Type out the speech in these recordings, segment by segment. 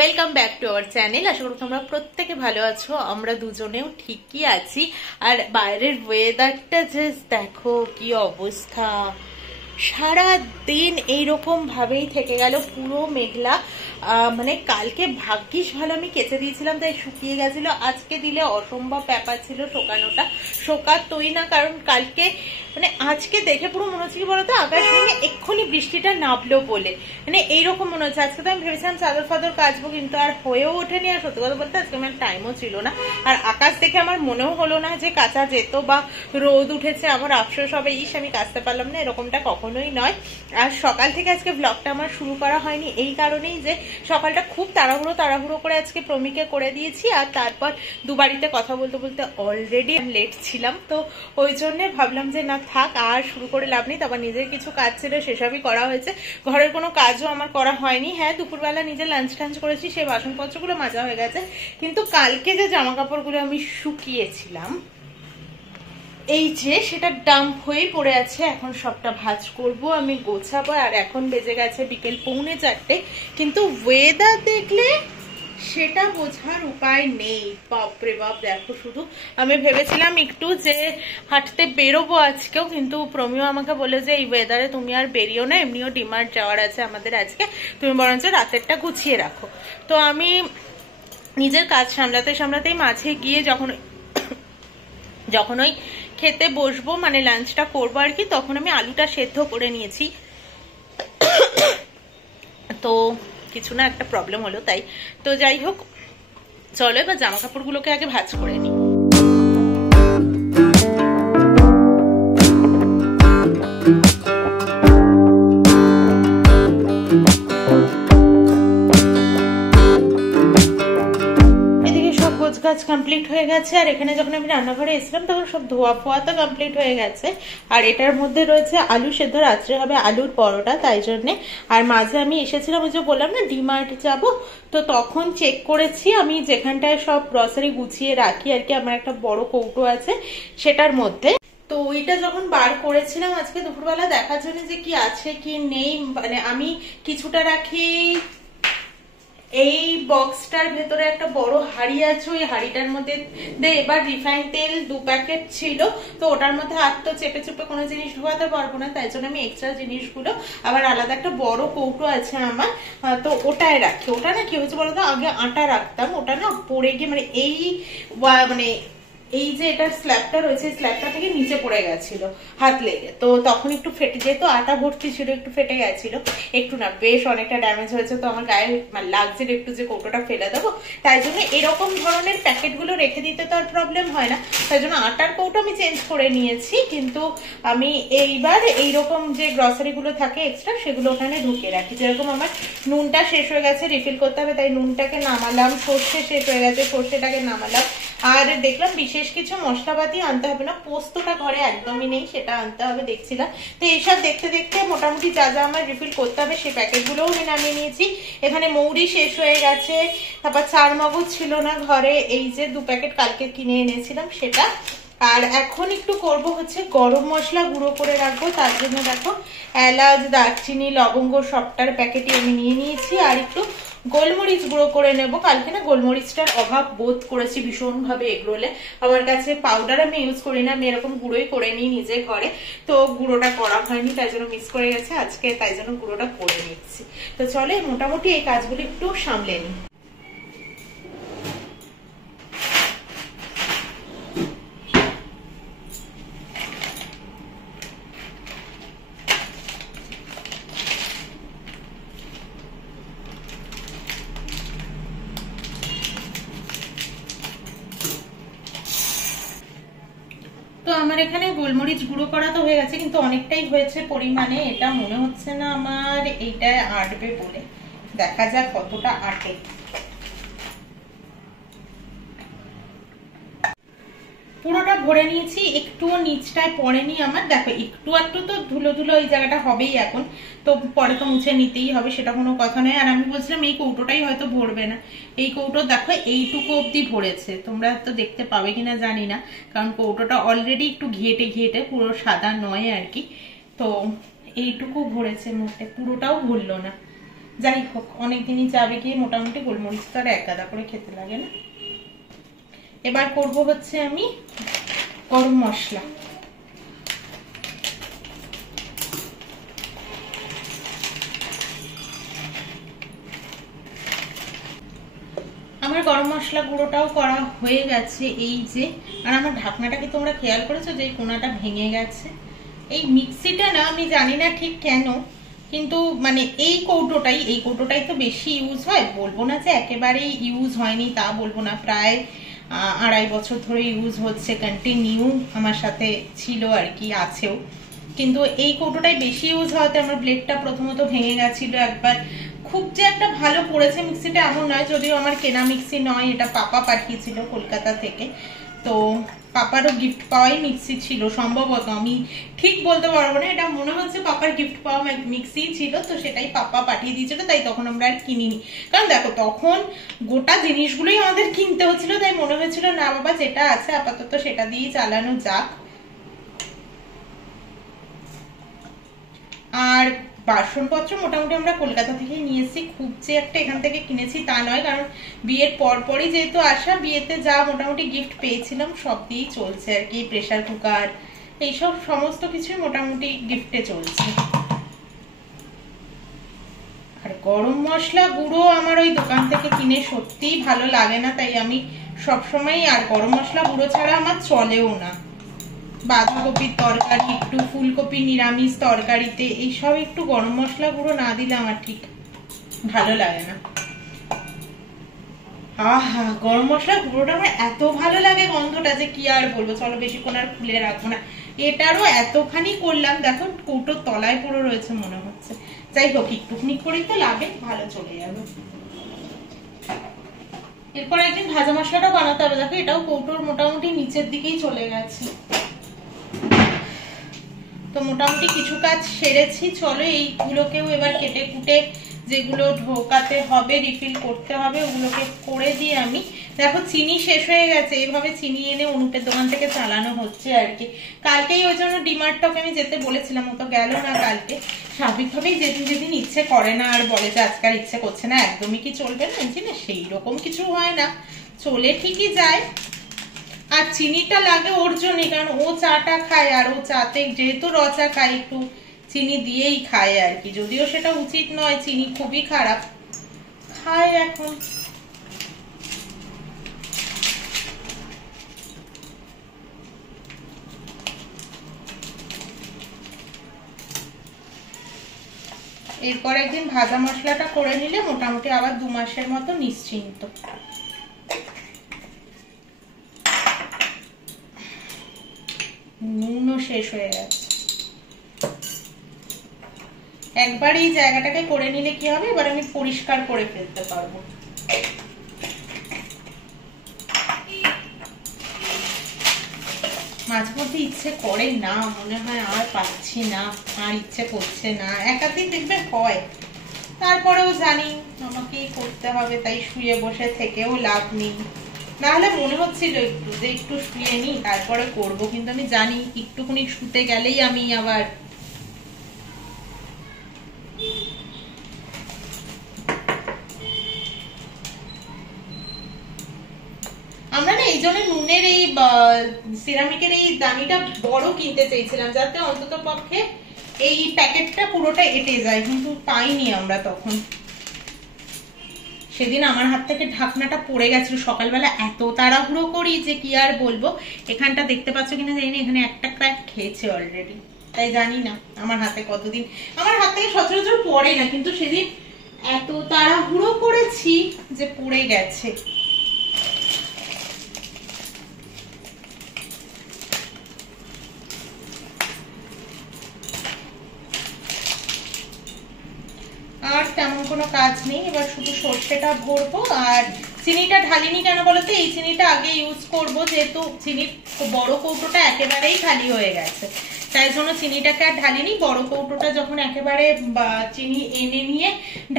Welcome back to our channel. আশা করি তোমরা প্রত্যেকে ভালো আছো, আমরা দুজনেও ঠিকই আছি। আর বাইরের ওয়েদারটা জাস্ট দেখো কি অবস্থা, সারা দিন এইরকম ভাবেই থেকে গেল, পুরো মেঘলা। মানে কালকে ভাগ্যিস ভালো আমি কেচে দিয়েছিলাম, তাই শুকিয়ে গেছিল। আজকে দিলে অসম্ভব ব্যাপার ছিল শোকানোটা, শোকাতই না। কারণ কালকে মানে আজকে দেখে পুরো মনে হচ্ছে কি বলতো, আকাশ ভেঙে এক্ষুনি বৃষ্টিটা নামলো বলে, মানে এইরকম মনে হচ্ছে। আজকে তো আমি ভেবেছিলাম চাদর ফাদর কাচবো, কিন্তু আর হয়েও ওঠেনি। আর সত্যি কথা বলতে আজকে আমার টাইমও ছিল না। আর আকাশ দেখে আমার মনেও হলো না যে কাচা যেত বা রোদ উঠেছে। আমার আফসোস হবে, ইস আমি কাচতে পারলাম না, এরকমটা কখনোই নয়। আর সকাল থেকে আজকে ব্লগটা আমার শুরু করা হয়নি এই কারণেই যে সকালটা খুব তাড়াহুড়ো করে আজকে প্রমিকে করে দিয়েছি। আর তারপর দুবারিতে কথা বলতে বলতে অলরেডি লেট ছিলাম, তো ওই জন্য ভাবলাম যে না থাক, আর শুরু করে লাভ নেই। তারপর নিজের কিছু কাজ ছিল, সেসবই করা হয়েছে। ঘরের কোনো কাজও আমার করা হয়নি। হ্যাঁ, দুপুরবেলা নিজে লাঞ্চ টাঞ্চ করেছি, সেই বাসনপত্রগুলো মাজা হয়ে গেছে। কিন্তু কালকে যে জামা কাপড়গুলো আমি শুকিয়েছিলাম এই যে, সেটা ডাম্প হয়ে পড়ে আছে। এখন সবটা ভাঁজ করব, আমি গোছাবো। আর এখন বেজে গেছে বিকেল 3:45। কিন্তু ওয়েদার দেখলে সেটা বোঝার উপায় নেই। বাপরে বাপ, দেখো শুধু। আমি ভেবেছিলাম একটু যে হাঁটতে বেরোবো আজকেও, কিন্তু প্রমিও আমাকে বলে যে এই ওয়েদারে তুমি আর বেরিও না, এমনিও ডিমার্ট যাওয়ার আছে আমাদের আজকে, তুমি বরঞ্চ রাতেরটা গুছিয়ে রাখো। তো আমি নিজের কাজ সামলাতেই মাঝে গিয়ে যখন ওই খেতে বসবো, মানে লাঞ্চটা করবো আর কি, তখন আমি আলুটা সেদ্ধ করে নিয়েছি। তো কিছু না, একটা প্রবলেম হলো তাই। তো যাই হোক, চলো এবার জামা কাপড়গুলোকে আগে ভাঁজ করে নিই। কাজ কমপ্লিট হয়ে গেছে। আর এখানে যখন আমি রান্নাঘরে এসেছিলাম তখন সব ধোয়া ফোয়া তো কমপ্লিট হয়ে গেছে। আর এটার মধ্যে রয়েছে আলু সেদ্ধ, রাত্রে হবে আলুর পরোটা, তাই জন্যে। আর মাঝে আমি এসেছিলাম, ওই যে বললাম না ডিমার্ট যাব, তো তখন চেক করেছি আমি যেখানটায় সব গ্রসারি গুছিয়ে রাখি আর কি, আমার একটা বড় কৌটো আছে সেটার মধ্যে। তো ওইটা যখন বার করেছিলাম আজকে দুপুরবেলা দেখার জন্য যে কি আছে কি নেই, মানে আমি কিছুটা রাখি এই বক্সটার ভেতরে, একটা বড় হাঁড়ি আছে, ওই হাঁড়িটার মধ্যে এবার রিফাইন তেল 2 প্যাকেট ছিল, তো ওটার মধ্যে হাত তো চেপে চেপে কোনো জিনিস ঢোকাতে পারবো না, তাই জন্য আমি এক্সট্রা জিনিসগুলো আবার আলাদা একটা বড় কৌটো আছে আমার, তো ওটায় রাখি। ওটা না কি হয়েছে বলতো, আগে আটা রাখতাম, ওটা না পড়ে গিয়ে মানে এই যে এটার স্ল্যাবটা রয়েছে, স্ল্যাবটা থেকে নিচে পড়ে গেছিল হাত লেগে, তো তখন একটু ফেটে যেত, আটা ভর্তি ছিল, একটু ফেটে গেছিল, একটু না বেশ অনেকটা ড্যামেজ হয়েছে। তো আমার গায়ে লাগছে একটু যে কৌটোটা ফেলে দেবো, তাই জন্য এরকম ধরনের প্যাকেটগুলো রেখে দিতে তো আর প্রবলেম হয় না, তাই জন্য আটার কৌটো আমি চেঞ্জ করে নিয়েছি। কিন্তু আমি এইবার এইরকম যে গ্রসারিগুলো থাকে এক্সট্রা, সেগুলো ওখানে ঢুকিয়ে রাখি। যেরকম আমার নুনটা শেষ হয়ে গেছে, রিফিল করতে হবে, তাই নুনটাকে নামালাম। সর্ষে শেষ হয়ে গেছে, সর্ষেটাকে নামালাম। আর দেখলাম বিশেষ কিছু মশলাপাতি আনতে হবে না, পোস্তটা ঘরে একদমই নেই, সেটা আনতে হবে দেখছিলাম। তো এইসব দেখতে দেখতে মোটামুটি যা যা আমার রিফিল করতে হবে সেই প্যাকেটগুলোও আমি নামিয়ে নিয়েছি। এখানে মৌরি শেষ হয়ে গেছে, তারপর 4 মগজ ছিল না ঘরে, এই যে 2 প্যাকেট কালকে কিনে এনেছিলাম সেটা। আর এখন একটু করব হচ্ছে গরম মশলা গুঁড়ো করে রাখবো, তার জন্য দেখো এলাচ, দারচিনি, লবঙ্গ সবটার প্যাকেটই আমি নিয়ে নিয়েছি। আর একটু গোলমরিচ গুঁড়ো করে নেব। কালকে না গোলমরিচটার অভাব বোধ করেছি ভীষণ ভাবে এগরোলে। আমার কাছে পাউডার আমি ইউজ করি না, আমি এরকম গুঁড়োই করে নিই নিজে ঘরে, তো গুঁড়োটা করা হয়নি, তাই জন্য মিস করে গেছে আজকে, তাই জন্য গুঁড়োটা করে নিচ্ছি। তো চলে মোটামুটি এই কাজগুলো একটু সামলে নিই। তো আমার এখানে গোলমরিচ গুঁড়ো করা তো হয়ে গেছে, কিন্তু অনেকটাই হয়েছে পরিমাণে, এটা মনে হচ্ছে না আমার এইটা আটবে বলে, দেখা যাক কতটা আটে। পুরোটা ভরে নিয়েছি, একটুও নিচটায় পড়েনি আমার। দেখো একটু একটু তো ধুলো ধুলো এই জায়গাটা হবেই এখন, তো পরে তো মুছে নিতেই হবে, সেটা কোনো কথা নয়। আর আমি বলছিলাম এই কৌটোটাই হয়তো ভরবে না, এই কৌটো দেখো এইটুকু অব্দি ভরেছে, তোমরা তো দেখতে পাবে কিনা জানি না, কারণ কৌটোটা অলরেডি একটু ঘেটে ঘেটে, পুরো সাদা নয় আর কি। তো এইটুকু ভরেছে মোটে, পুরোটাও ভরলো না। যাই হোক অনেকদিনই যাবে গিয়ে, মোটামুটি গোলমরিচ তো আর এক গাদা করে খেতে লাগে না। এবার করব হচ্ছে আমি গরম মশলা। আমার গরম মশলা গুঁড়োটাও করা হয়ে গেছে এই যে। আর আমার ঢাকনাটাকে তোমরা খেয়াল করেছো যে কোনাটা ভেঙে গেছে? এই মিক্সিটা না আমি জানি না ঠিক কেন, কিন্তু মানে এই কৌটোটাই তো বেশি ইউজ হয়। বলবো না যে একেবারেই ইউজ হয়নি, তা বলবো না, প্রায় 2.5 বছর ধরে ইউজ হচ্ছে, কন্টিনিউ আমার সাথে ছিল আর কি, আছেও। কিন্তু এই কৌটোটাই বেশি ইউজ হওয়াতে আমার ব্লেডটা প্রথমত ভেঙে গেছিল একবার। খুব যে একটা ভালো পড়েছে মিক্সিটা এমন নয়, যদিও আমার কেনা মিক্সি নয়, এটা পাপা পাঠিয়েছিল কলকাতা থেকে। তো পাপারও গিফট পাওয়াই মিক্সি ছিল সম্ভবত, আমি ঠিক বলতে পারবো না, এটা মনে হচ্ছে পাপার গিফট পাওয়া মিক্সি ছিল। তো সেটাই পাপা পাঠিয়ে দিয়েছিল, তাই তখন আমরা আর কিনিনি। কারণ দেখো তখন গোটা জিনিসগুলোই আমাদের কিনতে হচ্ছিল, তাই মনে হয়েছিল না বাবা যেটা আছে আপাতত সেটা দিয়েই চালানো যাক। আর বাসনপত্র মোটামুটি আমরা কলকাতা থেকে নিয়ে এসেছি, খুব যে একটা এখান থেকে কিনেছি তা নয়, কারণ বিয়ের পরপরই যেহেতু আসা, বিয়েতে যা মোটামুটি গিফট পেয়েছিলাম সব দিয়েই চলছে আর কি। প্রেসার কুকার এইসব সমস্ত কিছুই মোটামুটি গিফটে চলছে। আর গরম মশলা গুঁড়ো আমার ওই দোকান থেকে কিনে সত্যিই ভালো লাগে না, তাই আমি সবসময়, আর গরম মশলা গুঁড়ো ছাড়া আমার চলেও না। বাঁধাকপির তরকারি, একটু ফুলকপি নিরামিষ তরকারিতে এইসব একটু গরম মশলা গুঁড়ো না দিলে আমার ঠিক ভালো লাগে না। আহা, গরম মশলা গুঁড়োটা আমার এত ভালো লাগে গন্ধটা যে কি আর বলবো। চলো বেশিক্ষণ আর খুলে রাখবো না, এটারও এতখানি করলাম, দেখো কৌটোর তলায় পড়ে রয়েছে মনে হচ্ছে। যাই হোক একটুখানি করেই তো লাগে, ভালো চলে যাবে। এরপর একদিন ভাজা মশলাটা বানাতে হবে। দেখো এটাও কৌটোর মোটামুটি নিচের দিকেই চলে গেছে। তো মোটামুটি কিছু কাজ সেরেছি, চলো এইগুলোকেও এবার কেটে কুটে যেগুলো ঢোকাতে হবে, রিফিল করতে হবে, ওগুলোকে করে দিয়ে আমি, দেখো চিনি শেষ হয়ে গেছে, এইভাবে চিনি এনে অনুপের দোকান থেকে চালানো হচ্ছে আর কি। কালকেই ওই জন্য ডিমার্টটাকে আমি যেতে বলেছিলাম, ও তো গেল না কালকে। স্বাভাবিকভাবেই যেদিন যেদিন ইচ্ছে করে না আর বলে যে আজকাল ইচ্ছে করছে না, একদমই কি চলবে না না, সেই রকম কিছু হয় না, চলে ঠিকই যায়। আর চিনিটা লাগে ওর জন্যই, কারণ ও চাটা খায়, আর ও চাতে যেহেতু রচা খায় একটু চিনি দিয়েই খায় আর কি। যদিও সেটা উচিত নয়, চিনি খুবই খারাপ, খায় এখন। এরপর একদিন ভাজা মশলাটা করে নিলে মোটামুটি আবার 2 মাসের মতো নিশ্চিন্ত। নুনও শেষ হয়ে গেছে। একবার এই জায়গাটাকে করে নিলে কি হবে, এবার আমি পরিষ্কার করে ফেলতে পারবো। মাঝে মধ্যে ইচ্ছে করে না, মনে হয় আর পাচ্ছি না, আর ইচ্ছে করছে না, একাধিক দেখবে হয়। তারপরেও জানি আমাকেই করতে হবে, তাই শুয়ে বসে থেকেও লাভ নেই। নাহলে মনে হচ্ছিল একটু যে একটু শুয়ে নি তারপরে করবো, কিন্তু আমি জানি একটুখানি শুতে গেলেই আমি আবার আমরা না এই জন্য নুনের এই সিরামিকের এই দানিটা বড় কিনতে চেয়েছিলাম, যাতে অন্তত পক্ষে এই প্যাকেটটা পুরোটা এঁটে যায়, কিন্তু পাইনি আমরা তখন। সেদিন আমার হাত থেকে ঢাকনাটা পড়ে গেছিল, সকালবেলা এত তাড়াহুড়ো করি যে কি আর বলবো। এখানটা দেখতে পাচ্ছ কিনা জানি না, এখানে একটা ক্র্যাক খেয়েছে অলরেডি, তাই জানি না আমার হাতে কতদিন, আমার হাত থেকে সচরাচর পড়ে না, কিন্তু সেদিন এত তাড়াহুড়ো করেছি যে পড়ে গেছে। আর তেমন কোনো কাজ নেই, এবার শুধু সর্ষেটা ভরবো। আর চিনিটা ঢালিনি কেন বলতো, এই চিনিটা আগে ইউজ করব, যেহেতু চিনির বড় কৌটোটা একেবারেই খালি হয়ে গেছে, তাই জন্য চিনিটাকে আর ঢালিনি। বড় কৌটোটা যখন একেবারে চিনি এনে নিয়ে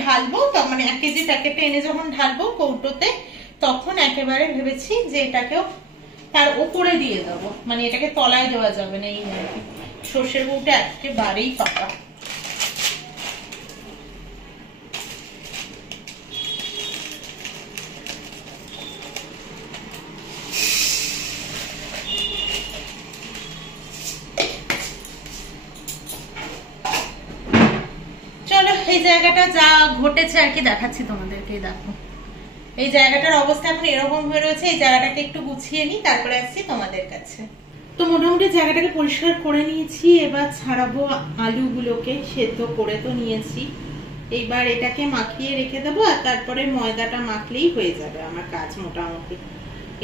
ঢালবো, মানে 1 কেজি প্যাকেটে এনে যখন ঢালবো কৌটোতে, তখন একেবারে ভেবেছি যে এটাকেও তার উপরে দিয়ে দেবো, মানে এটাকে তলায় দেওয়া যাবে না। এই সর্ষের কৌটা একেবারেই ফাঁকা। জায়গাটা যা ঘটেছে আর কি দেখাচ্ছি তোমাদেরকে। দেখো এই জায়গাটার অবস্থা এখন এরকম হয়ে রয়েছে, এই জায়গাটাকে একটু গুছিয়ে নিই তারপরে আসছি তোমাদের কাছে। তো মোটামুটি জায়গাটাকে পরিষ্কার করে নিয়েছি, এবার ছাড়াবো আলুগুলোকে, সেদ্ধ করে তো নিয়েছি, এইবার এটাকে মাখিয়ে রেখে দেবো আর তারপরে ময়দাটা মাখলেই হয়ে যাবে আমার কাজ মোটামুটি।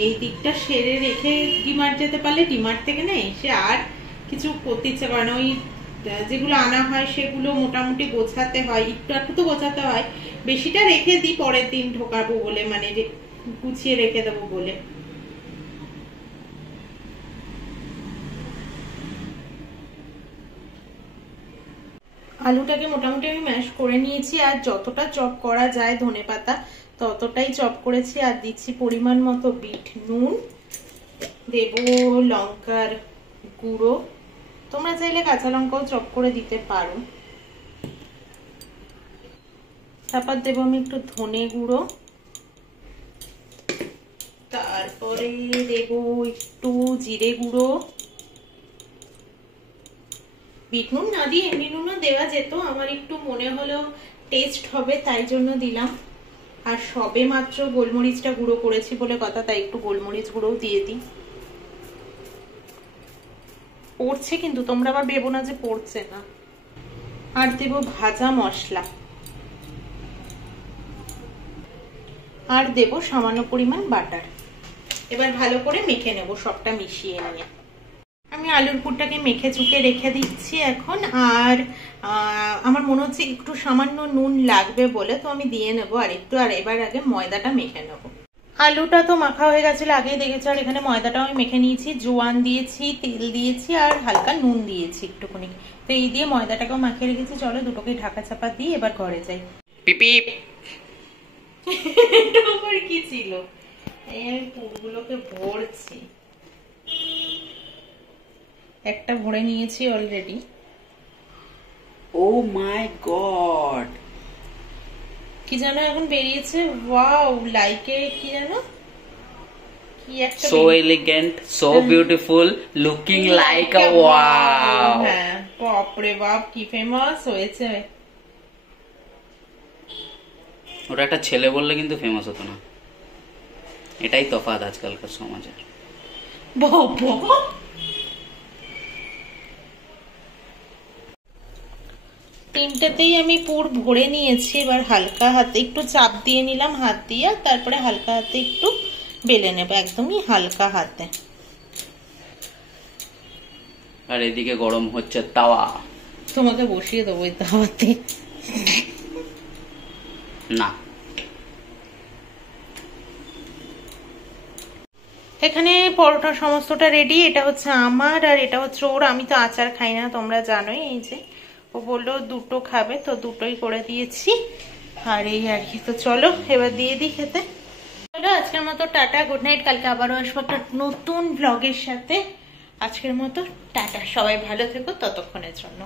এই দিকটা সেরে রেখে ডিমার্ট যেতে পারলে ডিমার্ট থেকে না এসে আর কিছু করতে ইচ্ছে করে না, ওই যেগুলো আনা হয় সেগুলো মোটামুটি গোছাতে হয়, একটু একটু তো গোছাতে হয়, বেশিটা রেখে দিই পরের দিন ঢোকাবো বলে, মানে গুছিয়ে রেখে দেবো বলে। আলুটাকে মোটামুটি আমি ম্যাশ করে নিয়েছি, আর যতটা চপ করা যায় ধনেপাতা ততটাই চপ করেছি, আর দিচ্ছি পরিমাণ মতো বিট নুন, দেব লঙ্কার গুঁড়ো, তোমরা চাইলে কাঁচা লঙ্কাও চপ করে দিতে পারো, তারপর দেবো আমি একটু ধনে গুঁড়ো, তারপরে দেব একটু জিরে গুঁড়ো, বিট নুন না দিয়ে এমনি নুনও দেওয়া যেত, আমার একটু মনে হলো টেস্ট হবে তাই জন্য দিলাম, আর সবে মাত্র গোলমরিচটা গুঁড়ো করেছি বলে কথা, তাই একটু গোলমরিচ গুঁড়োও দিয়ে দিই। পড়ছে কিন্তু, তোমরা আবার ভেবো না যে পড়ছে না। আর দেব ভাজা মশলা, আর দেব সামান্য পরিমাণ বাটার। এবার ভালো করে মেখে নেব সবটা মিশিয়ে নিয়ে। আমি আলুর পুরটাকে মেখে চুকে রেখে দিচ্ছি এখন, আর আমার মনে হচ্ছে একটু সামান্য নুন লাগবে বলে তো আমি দিয়ে নেবো আর একটু, আর এবার আগে ময়দাটা মেখে নেব। আলুটা তো মাখা হয়ে গেছিল আগেই দেখেছি, আর এখানে ময়দাটাও আমি মেখে নিয়েছি, জোয়ান দিয়েছি, তেল দিয়েছি আর হালকা নুন দিয়েছি একটুখানি, তো এই দিয়ে ময়দাটাকেও মাখিয়ে রেখেছি। চলো দুটোকে ঢাকা চাপা দিয়ে এবার ঘরে যাই। পিপিপ কি ছিল, এই আমি পুরগুলোকে ভরছি, একটা ভরে নিয়েছি অলরেডি। ও মাই গড, কি জানো এখন বেরিয়েছে, ওয়াও, লাইকে কি জানো কি একটা, so elegant, so beautiful, looking like আ ওয়াও। হ্যাঁ বাপ রে বাপ কি ফেমাস হয়েছে। ওটা একটা ছেলে বললে কিন্তু ফেমাস হতো না, এটাই তফাৎ আজকালকার সমাজের। বাবা তিনটাতেই আমি পুর ভরে নিয়েছি, এবার হালকা হাতে একটু চাপ দিয়ে নিলাম হাত দিয়ে, তারপরে হালকা হাতে একটু বেলে নেব, একদমই হালকা হাতে। আর এদিকে গরম হচ্ছে তাওয়া, তোমাকে বসিয়ে দেবো ওই তাওয়াতে। না এখানে পরোটা সমস্তটা রেডি, এটা হচ্ছে আমার আর এটা হচ্ছে ওর, আমি তো আচার খাই না তোমরা জানোই, এই যে ও বললো দুটো খাবে তো দুটোই করে দিয়েছি, আর এই আর কি। তো চলো এবার দিয়ে দিই খেতে। চলো আজকের মতো টাটা, গুড নাইট, কালকে আবারও আসবো একটা নতুন ব্লগের সাথে। আজকের মতো টাটা, সবাই ভালো থেকো ততক্ষণের জন্য।